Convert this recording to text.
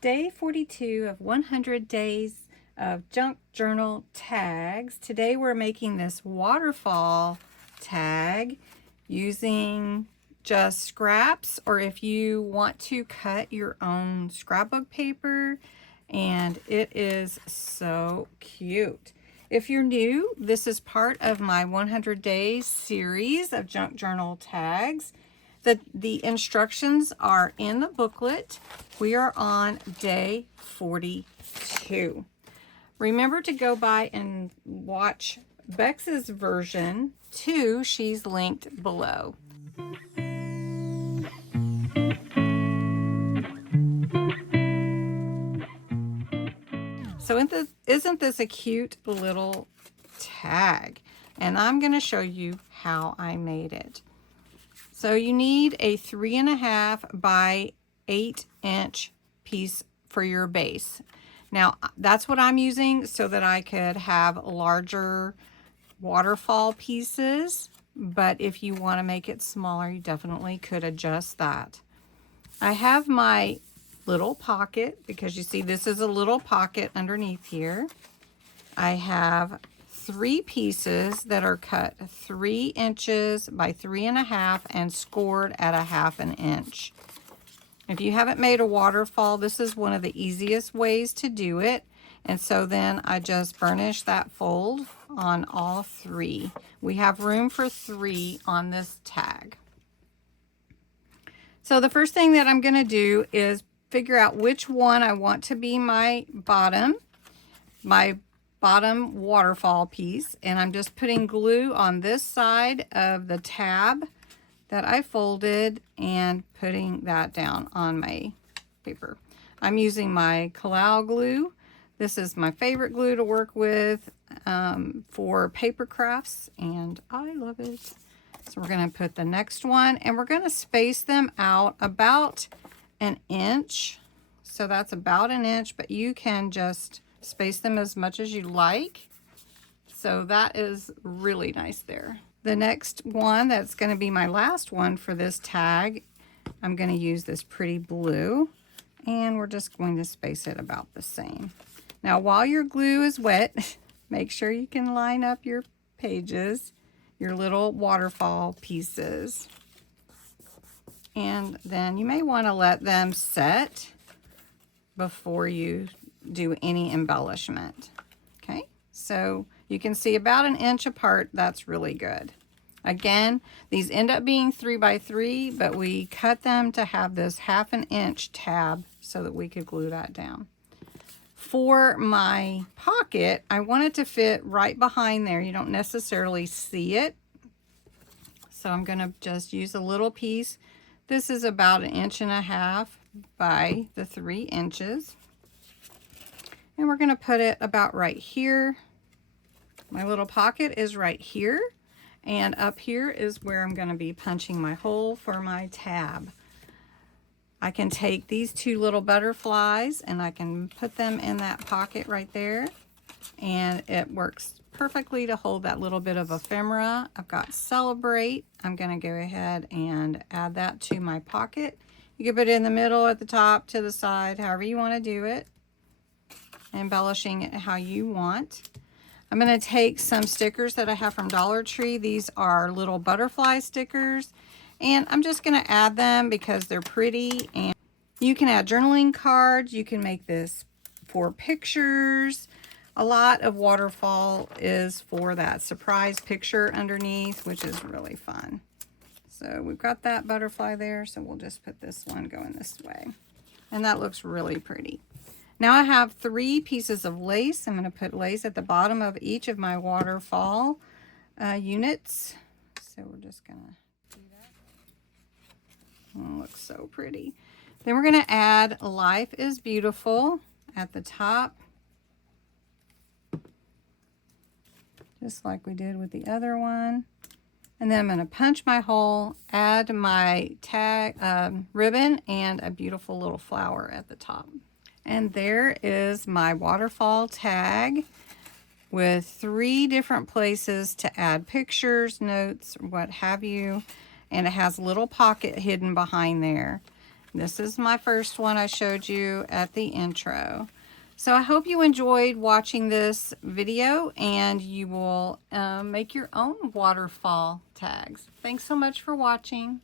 Day 42 of 100 days of junk journal tags. Today we're making this waterfall tag using just scraps, or if you want to cut your own scrapbook paper, and it is so cute. If you're new, this is part of my 100 days series of junk journal tags. The instructions are in the booklet. We are on day 42. Remember to go by and watch Bexx's version too. She's linked below. So isn't this a cute little tag? And I'm going to show you how I made it. So you need a 3.5 by 8 inch piece for your base. Now that's what I'm using so that I could have larger waterfall pieces, but if you want to make it smaller, you definitely could adjust that. I have my little pocket, because you see this is a little pocket underneath here. I have 3 pieces that are cut 3 inches by 3.5 and scored at 1/2 inch. If you haven't made a waterfall, this is one of the easiest ways to do it. And so then I just burnish that fold on all 3. We have room for 3 on this tag. So the first thing that I'm going to do is figure out which one I want to be my bottom waterfall piece, and I'm just putting glue on this side of the tab that I folded and putting that down on my paper. I'm using my Collaborator glue. This is my favorite glue to work with for paper crafts, and I love it. So we're going to put the next one, and we're going to space them out about 1 inch. So that's about 1 inch, but you can just space them as much as you like. So that is really nice there. The next one, that's going to be my last one for this tag, I'm going to use this pretty blue, and we're just going to space it about the same. Now while your glue is wet, make sure you can line up your pages, your little waterfall pieces. And then you may want to let them set before you do any embellishment. Okay, so you can see about 1 inch apart. That's really good. Again, these end up being 3 by 3, but we cut them to have this 1/2 inch tab so that we could glue that down. For my pocket, I want it to fit right behind there. You don't necessarily see it, so I'm going to just use a little piece. This is about 1.5 inches by the 3 inches. And we're going to put it about right here. My little pocket is right here. And up here is where I'm going to be punching my hole for my tab. I can take these 2 little butterflies and I can put them in that pocket right there. And it works perfectly to hold that little bit of ephemera. I've got Celebrate. I'm going to go ahead and add that to my pocket. You can put it in the middle, at the top, to the side, however you want to do it. Embellishing it how you want. I'm going to take some stickers that I have from Dollar Tree. These are little butterfly stickers, and I'm just going to add them because they're pretty. And you can add journaling cards. You can make this for pictures. A lot of waterfall is for that surprise picture underneath, which is really fun. So we've got that butterfly there, so we'll just put this one going this way. And that looks really pretty. Now I have 3 pieces of lace. I'm going to put lace at the bottom of each of my waterfall units. So we're just going to do that. Oh, it looks so pretty. Then we're going to add Life is Beautiful at the top, just like we did with the other one. And then I'm going to punch my hole, add my tag ribbon, and a beautiful little flower at the top. And there is my waterfall tag with 3 different places to add pictures, notes, what have you. And it has a little pocket hidden behind there. This is my first one I showed you at the intro. So I hope you enjoyed watching this video, and you will make your own waterfall tags. Thanks so much for watching.